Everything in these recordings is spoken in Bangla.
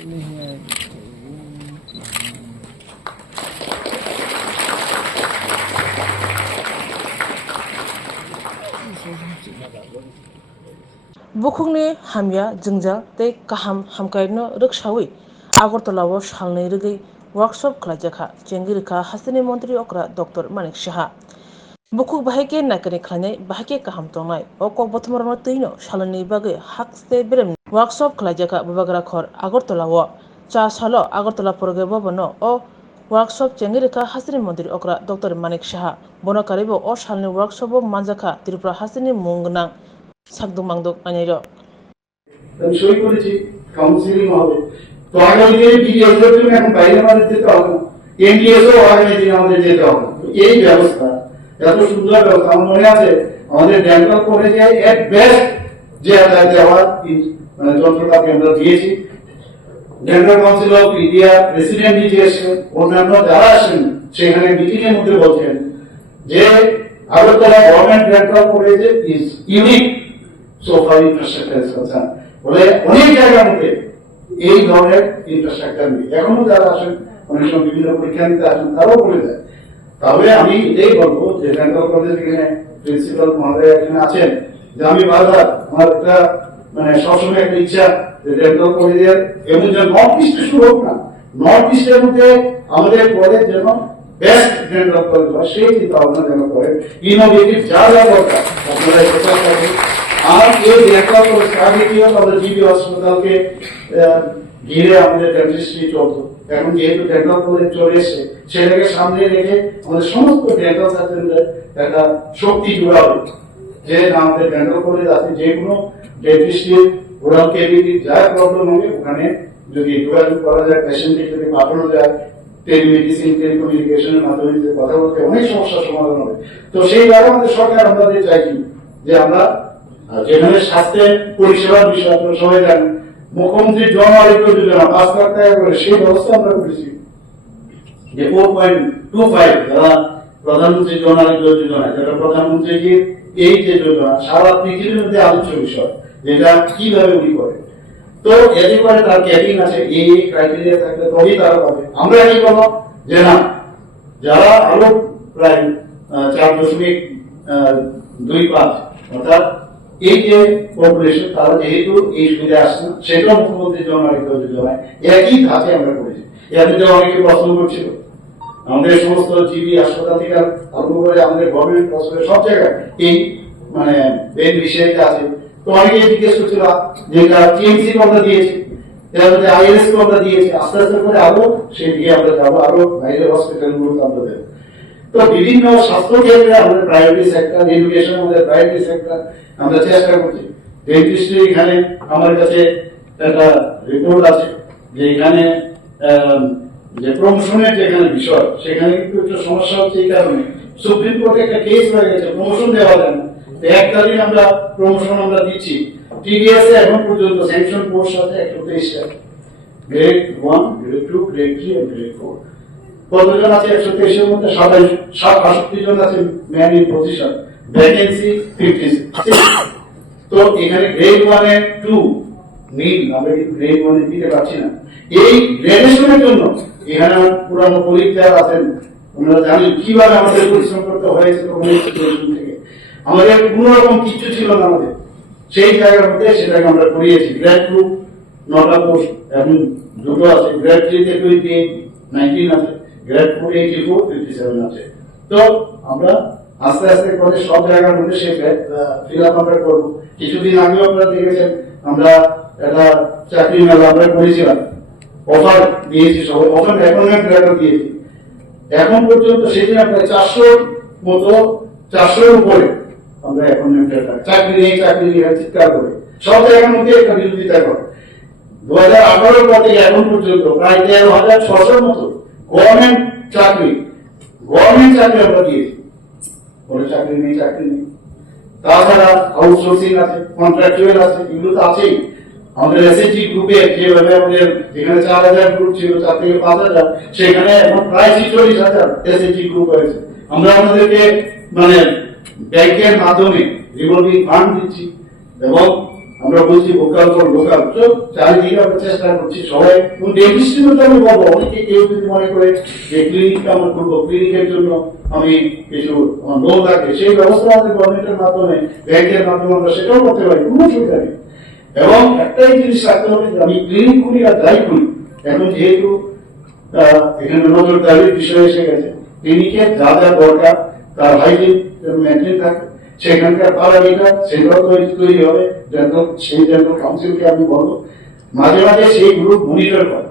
बुखुंनि हामिया जोंजा तै काहाम हामकायनो रक्षावी आगरतलाव सालनै रगै वर्कशॉप खलाजाखा चेंगिरिखा हासिनी मंत्री अक्रा डॉक्टर मानिक शाह बुखुक बाहायके नायकनि खलायनाय बाहायके काहाम तंनाय अकक बथमरनो तैनो सालनै बागै हाकस्ते बेरेम वर्कशॉप खलाजाखा बबाग्रा खर आगरतलाव चा सालो आगरतला परगे बबनो ओ वर्कशॉप चेंगिरिखा हासिनी मंत्री अक्रा डॉक्टर मानिक शाह बनकारिबो ओ सालनि वर्कशॉप मानजाखा त्रिपुरा हासिनी मुंगनां সাকদুক মাংদুক আনাইর আমি সই করেছি কাউন্সিলিং হবে তো আগামী দিনে বিডিএসের জন্য এখন বাইরে আমাদের যেতে হবে না এনডিএসও আগামী দিনে আমাদের যেতে হবে এই ব্যবস্থা এত সুন্দর ব্যবস্থা আমার মনে আছে আমাদের ডেন্টাল কলেজে এট বেস্ট যে দেওয়ার মানে যন্ত্রপাতি আমরা দিয়েছি dental council of India president যে এসেছেন অন্যান্য যারা আসেন সেখানে মিটিং এর মধ্যে বলছেন যে আগরতলা গভর্নমেন্ট ডেন্টাল কলেজে ইজ ইউনিক সোফা ইনফ্রাস্ট্রাকচার কথা বলে অনেক জায়গার মধ্যে এই ধরনের ইনফ্রাস্ট্রাকচার নেই এখনো যারা আসেন অনেক সময় বিভিন্ন পরীক্ষা নিতে আসেন তারাও বলে যায় তবে আমি এটাই বলবো যে ডেন্টাল কলেজের এখানে প্রিন্সিপাল মহোদয় এখানে আছেন যে আমি বারবার আমার একটা মানে সবসময় একটা ইচ্ছা যে ডেন্টাল কলেজের এমন যে নর্থ ইস্টে শুরু হোক না নর্থ ইস্টের মধ্যে আমাদের কলেজ যেন বেস্ট ডেন্টাল কলেজ হয় সেই চিন্তা ভাবনা যেন করেন ইনোভেটিভ যা যা দরকার আপনারা চেষ্টা করবেন আর এই ডেন্টাল কলেজ আগে কি হতো আমাদের জিবি হসপিটালকে ঘিরে আমাদের ডেন্টিস্ট্রি চলতো এখন যেহেতু ডেন্টাল কলেজ চলে এসছে সেটাকে সামনে রেখে আমাদের সমস্ত ডেন্টাল সার্জনদের একটা শক্তি জোড়াবে যে আমাদের ডেন্টাল কলেজ আছে যে কোনো ডেন্টিস্ট্রি ওরাল কেভিটি যা প্রবলেম হবে ওখানে যদি যোগাযোগ করা যায় পেশেন্টকে যদি পাঠানো যায় টেলিমেডিসিন টেলিকমিউনিকেশনের মাধ্যমে যে কথা বলতে অনেক সমস্যার সমাধান হবে তো সেইভাবে আমাদের সরকার আমাদের চাইছি যে আমরা যেখানে স্বাস্থ্য পরিষেবার বিষয় আপনারা সবাই জানেন মুখ্যমন্ত্রী জন আরোগ্য যোজনা 5 লাখ টাকা করে সেই ব্যবস্থা আমরা করেছি যে 4.25 যারা প্রধানমন্ত্রী জন আরোগ্য যোজনা যেটা প্রধানমন্ত্রীজির এই যে যোজনা সারা পৃথিবীর মধ্যে আলোচ্য বিষয় যেটা কিভাবে উনি করে তো এতে করে তার ক্যাপিং আছে এই ক্রাইটেরিয়া থাকলে তবেই তারা পাবে আমরা কি করবো যে না যারা আরো প্রায় 4.25 অর্থাৎ এই যে পপুলেশন তারা যেহেতু এই সুবিধা আসছে না সেটাও মুখ্যমন্ত্রীর জন আরোগ্য যোজনায় একই ধাপে আমরা করেছি এতে অনেকে প্রশ্ন করছিল আমাদের সমস্ত জিবি হাসপাতাল থেকে আরম্ভ করে আমাদের গভর্নমেন্ট হসপিটাল সব জায়গায় এই মানে বেনিফিশিয়ারিটা আছে তো অনেকে জিজ্ঞেস করছিল যেটা টিএমসি আমরা দিয়েছি এরপরে আইএলএস আমরা দিয়েছি আস্তে আস্তে করে আরো সেই দিকে আমরা যাবো আরো বাইরের হসপিটাল গুলোতে আমরা দেবো তো বিভিন্ন স্বাস্থ্য ক্ষেত্রে আমাদের প্রায়োরিটি সেক্টর এডুকেশন আমাদের প্রায়োরিটি সেক্টর আমরা চেষ্টা করছি ডেন্টিস্ট্রি এখানে আমার কাছে একটা রিপোর্ট আছে যে এখানে যে প্রমোশনের যেখানে বিষয় সেখানে কিন্তু একটু সমস্যা হচ্ছে এই কারণে সুপ্রিম কোর্টে একটা কেস হয়ে গেছে প্রমোশন দেওয়া যায় না এক তারিখ আমরা প্রমোশন আমরা দিচ্ছি টিডিএস এ এখন পর্যন্ত স্যাংশন কোর্স আছে 123 টা গ্রেড 1 গ্রেড 2 গ্রেড 3 এবং গ্রেড 4 কতজন আছে 123 এর মধ্যে 67 জন আছে ম্যান ইন পজিশন ভ্যাকেন্সি 56 তো এখানে গ্রেড 1 এ 2 নীল আমরা কিন্তু গ্রেড 1 এ দিতে পারছি না এই গ্রেডেশনের জন্য এখানে পুরানো কলিগ যারা আছেন আপনারা জানেন কিভাবে আমাদের পরিশ্রম করতে হয়েছে তখন এই সিচুয়েশন থেকে আমাদের কোনো রকম কিছু ছিল না আমাদের সেই জায়গার মধ্যে সেটাকে আমরা করিয়েছি গ্রেড 2 9টা পোস্ট এখন দুটো আছে গ্রেড 3 তে 19 আছে গ্রেড 4 84 57 আছে তো আমরা আস্তে আস্তে করে সব জায়গার মধ্যে সে ফিল আপ আমরা করব কিছুদিন আগেও আপনারা দেখেছেন আমরা একটা চাকরি মেলা আমরা করেছিলাম অফার দিয়েছি সবাই অফার অ্যাপয়েন্টমেন্ট লেটার দিয়েছি এখন পর্যন্ত সেদিন প্রায় 400 মতো 400 এর উপরে আমরা অ্যাপয়েন্টমেন্ট লেটার চাকরি নিয়ে চিৎকার করে সব জায়গার মধ্যে একটা বিরোধিতা করে 2018 পর থেকে এখন পর্যন্ত প্রায় 13,600 মতো গভর্নমেন্ট চাকরি আমরা দিয়েছি কোনো চাকরি নেই তাছাড়া আউটসোর্সিং আছে কন্ট্রাকচুয়াল আছে এগুলো তো আছেই আমাদের এসএইচজি গ্রুপে যেভাবে আমাদের যেখানে 4,000 গ্রুপ ছিল 4 থেকে 5,000 সেখানে এখন প্রায় 46,000 এসএইচজি গ্রুপ হয়েছে আমরা আমাদেরকে মানে ব্যাংকের মাধ্যমে রিভলভিং ফান্ড দিচ্ছি এবং আমরা বলছি ভোকাল ফর লোকাল, তো চারিদিকে আমরা চেষ্টা করছি সবাই। ডেন্টিস্টের আমি বলবো, অনেকে কেউ যদি মনে করে যে ক্লিনিক আমরা করবো, ক্লিনিকের জন্য আমি কিছু লোন থাকে, সেই ব্যবস্থা আমাদের গভর্নমেন্টের মাধ্যমে, ব্যাংকের মাধ্যমে আমরা সেটাও করতে পারি, কোনো অসুবিধা নেই। এবং একটাই জিনিস রাখতে হবে, আমি ক্লিনিক করি আর যাই করি, এখন যেহেতু এখানে নজরদারির বিষয় এসে গেছে, ক্লিনিকের যা যা দরকার তার হাইজিন মেনটেন থাকে, সেখানকার প্যারামিটার সেটাও তৈরি হবে। সেই ডেন্টাল কাউন্সিলকে আমি বলবো মাঝে মাঝে সেই গ্রুপ মনিটর করে।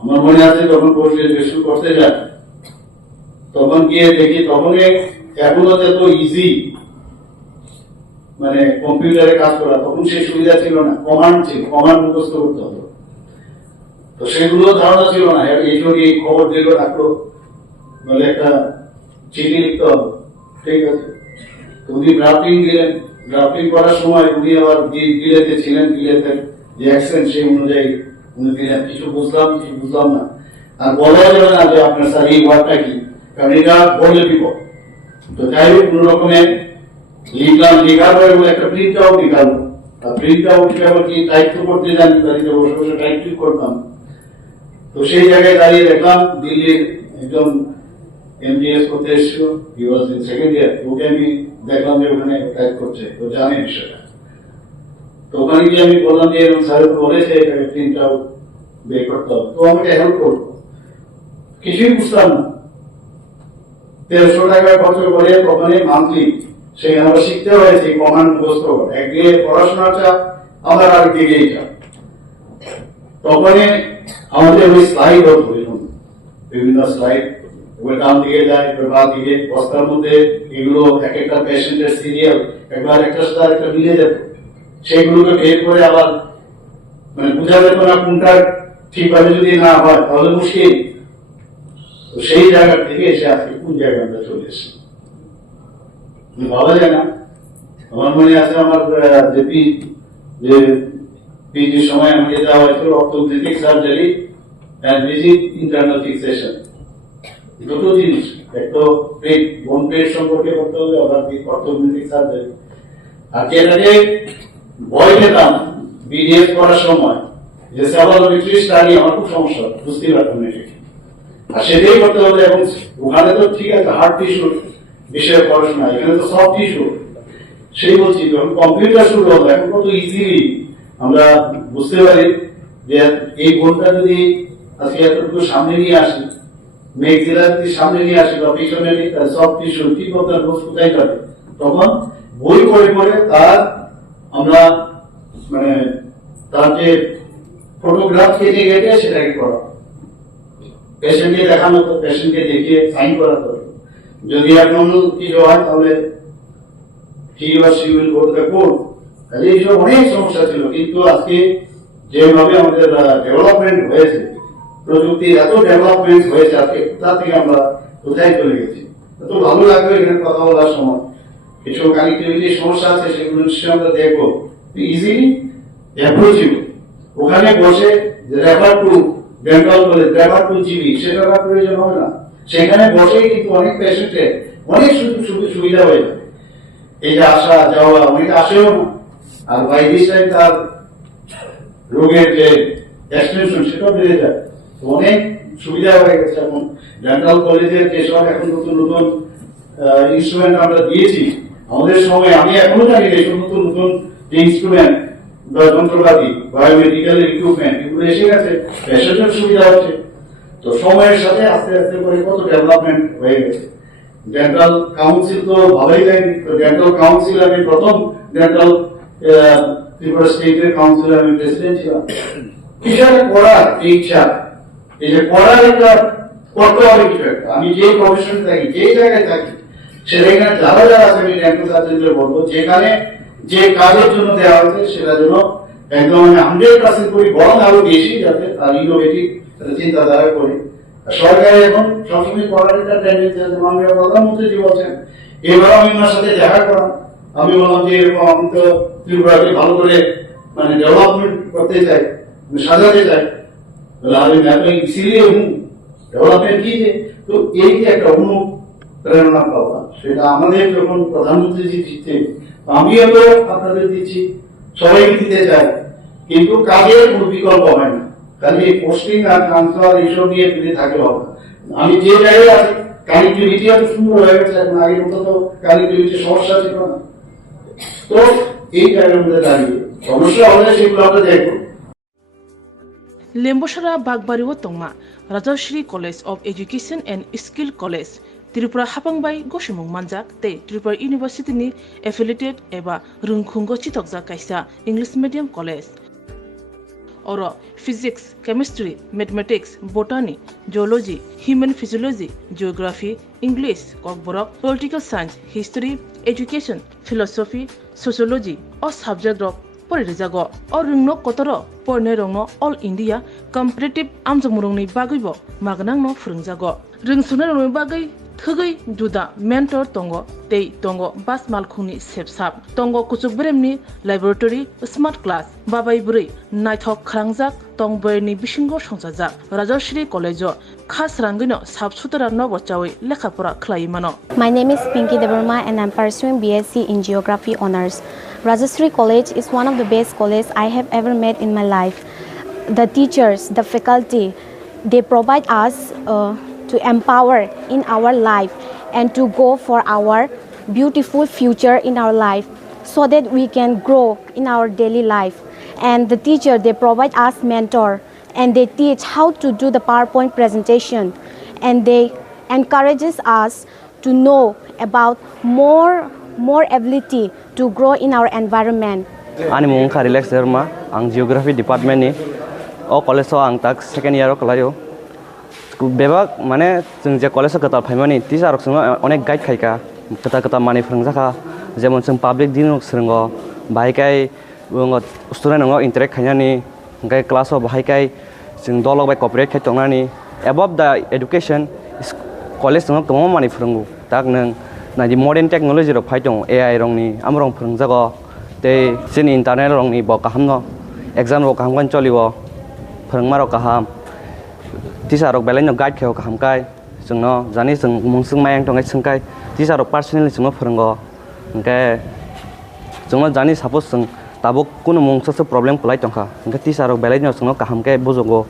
আমার মনে আছে যখন পোস্ট গ্রাজুয়েশন করতে যান, তখন গিয়ে দেখি তখন এখনো যত ইজি মানে কম্পিউটারে কাজ করা, তখন সেই সুবিধা ছিল না, কমান্ড ছিল, কমান্ড মুখস্থ করতে হতো। তো সেগুলো ধারণা ছিল না, এই খবর দিল রাখলো, মানে একটা চিঠি লিখতে হবে, ঠিক আছে। তো উনি ড্রাফটিং দিলেন, ড্রাফটিং করার সময় উনি আবার বিলেতে ছিলেন, বিলেতের যে অ্যাকসেন্ট সেই অনুযায়ী উনি দিলেন, কিছু বুঝলাম কিছু বুঝলাম না। আর বলা যাবে না যে আপনার স্যার এই ওয়ার্ডটা কি, কারণ এটা বলে দিব। তো যাই হোক কোন রকমে লিখলাম, লেখার পরে একটা প্রিন্ট আউট লিখালো, আর প্রিন্ট আউট আবার কি টাইপ তো করতে জানি, বাড়িতে বসে বসে টাইপ করতাম। তো সেই জায়গায় দাঁড়িয়ে দেখলাম দিল্লির একজন এমবিএস করতে এসেছিল, হি ওয়াজ ইন সেকেন্ড ইয়ার, ওকে আমি দেখলাম যে ওখানে টাইপ করছে, তো জানে বিষয়টা। তো ওখানে গিয়ে আমি বললাম যে এরকম স্যার বলেছে এটাকে প্রিন্ট আউট বের করতে হবে, তো আমাকে হেল্প করবো। কিছুই বুঝতাম না, 1300 টাকা খরচ করে ওখানে মান্থলি, সেখানে আমরা শিখতে হয়েছে কমান্ড মুখস্থ করা, একদিকে পড়াশোনার চাপ, আমার আরেকদিকে এই চাপ। তখনই আমাদের ওই স্লাইড হতো, বিভিন্ন স্লাইড, ওই ডান দিকে যায়, বাঁ দিকে, বস্তার মধ্যে এগুলো এক একটা পেশেন্টের সিরিয়াল একবার একটার সাথে আরেকটা মিলে যেত, সেইগুলোকে বের করে আবার মানে বোঝা যেত না কোনটা ঠিকভাবে যদি না হয় তাহলে মুশকিল। তো সেই জায়গা থেকে এসে আজকে কোন জায়গায় আমরা চলে এসেছি ভাবা যায় না। আমার মনে আছে আমার যে পিজির সময় আমাকে দেওয়া হয়েছিল orthopaedic surgery and visit internal fixation, দুটো জিনিস, এক তো পেট বোন পেট সম্পর্কে করতে হবে, আবার অর্থোপেডিক সার্জারি। আর যেটাকে ভয় পেতাম বিডিএস করার সময় যে সাবালোমেট্রি স্টাডি, আমার খুব সমস্যা, বুঝতে পারতাম না এটাকে, আর সেটাই করতে হবে। এবং ওখানে তো ঠিক আছে হার্ড টিস্যু বিষয়ে পড়াশোনা, এখানে তো সফট টিস্যু। সেই বলছি যখন কম্পিউটার শুরু হলো, এখন কত ইজিলি আমরা বুঝতে পারি যে এই বোনটা যদি আজকে এতটুকু সামনে নিয়ে আসি, মেঘজিলা যদি সামনে নিয়ে আসি বা পিছনে নিই, তার সফট টিস্যু ঠিক মতো রোজ কোথায় যাবে, তখন বই পড়ে পড়ে তার আমরা মানে তার যে ফটোগ্রাফ কেটে কেটে সেটাকে করা, পেশেন্টকে দেখানো, তো পেশেন্টকে দেখিয়ে সাইন করাতে হবে। যদি এখন কিছু হয় তাহলে he or she will go to the court। তাহলে এইসব অনেক সমস্যা ছিল, কিন্তু আজকে যেভাবে আমাদের ডেভেলপমেন্ট হয়েছে, প্রযুক্তি এত ডেভেলপমেন্ট হয়েছে, আজকে কোথা থেকে আমরা কোথায় চলে গেছি। এত ভালো লাগবে এখানে কথা বলার সময়। কিছু কানেক্টিভিটির সমস্যা আছে, সেগুলো নিশ্চয়ই আমরা দেখবো, ইজিলি অ্যাপ্রোচেবল। ওখানে বসে refer to dental college, refer to GB, সেটার প্রয়োজন হবে না। সেখানে বসেই কিন্তু অনেক পেশেন্টের অনেক সুবিধা হয়ে যাবে। এই যে আসা যাওয়া, অনেকে আসেও না, আর বাই দিস টাইম তার রোগের যে এক্সটেনশন সেটাও বেড়ে যায়, অনেক সুবিধা হয়ে গেছে। এখন ডেন্টাল কলেজের যেসব এখন নতুন নতুন ইনস্ট্রুমেন্ট আমরা দিয়েছি, আমাদের সময় আমি এখনো জানি এইসব নতুন নতুন যে ইনস্ট্রুমেন্ট বা যন্ত্রপাতি, বায়োমেডিক্যাল ইকুইপমেন্ট, এগুলো এসে গেছে, পেশেন্টের সুবিধা হচ্ছে। তো সময়ের সাথে আস্তে আস্তে করে কত ডেভেলপমেন্ট হয়ে গেছে। ডেন্টাল কাউন্সিল তো ভালোই যায়নি, তো ডেন্টাল কাউন্সিল আমি প্রথম ডেন্টাল ত্রিপুরা স্টেটের কাউন্সিলে আমি প্রেসিডেন্ট ছিলাম। কিছু একটা করার ইচ্ছা, এই যে করার একটা করতে হবে কিছু একটা। আমি যে প্রফেশনে থাকি, যে জায়গায় থাকি, সেখানে যারা যারা আছে আমি ডেন্টাল সার্জনদের বলবো, যেখানে যে কাজের জন্য দেওয়া হয়েছে সেটা যেন একদম আমি 100% করি, বরং আরো বেশি, যাতে তার ইনোভেটিভ চিন্তাধারা করি। সরকার এখন সবসময় করার একটা টেন্ডেন্সি আছে, মাননীয় প্রধানমন্ত্রী জি বলছেন, এবার আমি ওনার সাথে দেখা করা। আমি বললাম যে এরকম আমি তো ত্রিপুরাকে ভালো করে মানে ডেভেলপমেন্ট করতে চাই, সাজাতে চাই, আমি ইসিলিয়ে হুম ডেভেলপমেন্ট কি যে। তো এই যে একটা অনুপ্রেরণা পাওয়া, সেটা আমাদের যখন প্রধানমন্ত্রী জি জিতছে আমিও তো আপনাদের দিচ্ছি, সবাইকে দিতে চাই, কিন্তু কাজের কোনো বিকল্প হয় না। খালি পোস্টিং আর ট্রান্সফার এইসব নিয়ে ফিরে থাকলে হবে না। আমি যে জায়গায় আছি কানেক্টিভিটি এত সুন্দর হয়ে গেছে, এখন আগের মতো তো কানেক্টিভিটির সমস্যা ছিল না। তো এই জায়গার মধ্যে দাঁড়িয়ে সমস্যা হলে সেগুলো আমরা দেখবো। Lembosara Bagbariwo Tongma, Rajashri College of Education and Skill College, Tripura Hapangbai Goshimung Manjak, Te Tripura University ni affiliated eba Rungkhungo Chitokja Kaisa English Medium College. Oro Physics, Chemistry, Mathematics, Botany, Geology, Human Physiology, Geography, English, Kokborok, Political Science, History, Education, Philosophy, Sociology, or subject of Porizago, or Rungno Kotoro, Pornerongno, All India, Competitive Amzamurungni Bagibo, Magnang no Frungzago. Rungsunarung Bagai, Thugai, Juda, Mentor Tongo, Tei Tongo, Bas Malkuni, Sepsap, Tongo Kusubremni, Laboratory, Smart Class, Babai Buri, Nighthawk Krangzak, Tongberni Bishingo Shonsazak, Rajashri College, Khas Rangino, Subsutara Novochawi, Lekapura Klaimano. My name is Pinky Devarma and I'm pursuing BSc in Geography Honours. Rajashri College is one of the best colleges I have ever met in my life. The teachers, the faculty, they provide us to empower in our life and to go for our beautiful future in our life so that we can grow in our daily life. And the teacher, they provide us mentor and they teach how to do the PowerPoint presentation and they encourages us to know about more ability to grow in our environment. Ani mung ka relax derma ang geography department ni o college so ang tak second year o kalayo bebak mane जों जे college kata phaimani tisa rok sung onek guide khaika kata mani phrangjaka jemon जों public din rok srungo bhaikai ungo student ngo interact khainani gai class o bhaikai जों dolok bai cooperate khai tongnani above the education college ngo tomo mani phrangu tak nang na di modern technology rok phai tong AI rong ni amrong phrangjago te sin internet rong ni bo kahamno exam rok kaham kan cholibo phrangma rok kaham tisa rok belai no guide kheo kaham kai jungno jani jung mungsung mayang tongai sungkai tisa rok personally jungno phrango engke jungno jani suppose jung tabuk kuno mungsa problem kulai tongkha engke tisa rok belai no jungno kaham kai bojogo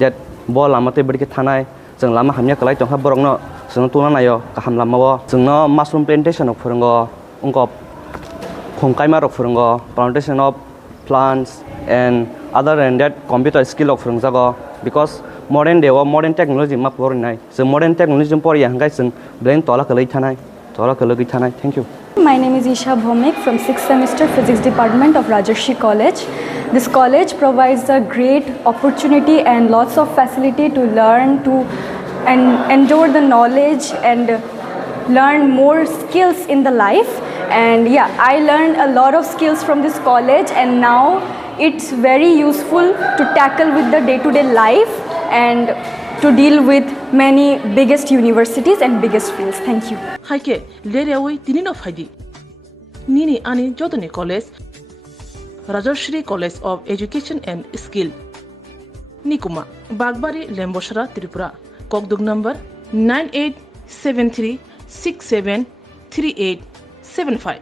that bo lamate bidike thanai jung lama hamya kulai tongkha borokno jungno tuna nayo kaham lamao jungno mushroom plantation rok phrango ungko khongkaima rok phrango plantation of plants and other than that computer skill rok phrangjago because modern day modern technology ma porinai so modern technology pori hangai sung brain tola kalai thanai thank you. My name is Isha Bhomik from 6th semester Physics Department of Rajashri College. This college provides a great opportunity and lots of facility to learn to and endure the knowledge and learn more skills in the life. And yeah, I learned a lot of skills from this college and now it's very useful to tackle with the day-to-day life and to deal with many biggest universities and biggest fields. Thank you. Haike Leriawi Tinino Fadi Nini Ani Jodani College, Rajashri College of Education and Skill, Nikuma, Bagbari, Lembosara, Tripura, Kokdug number 9873673875.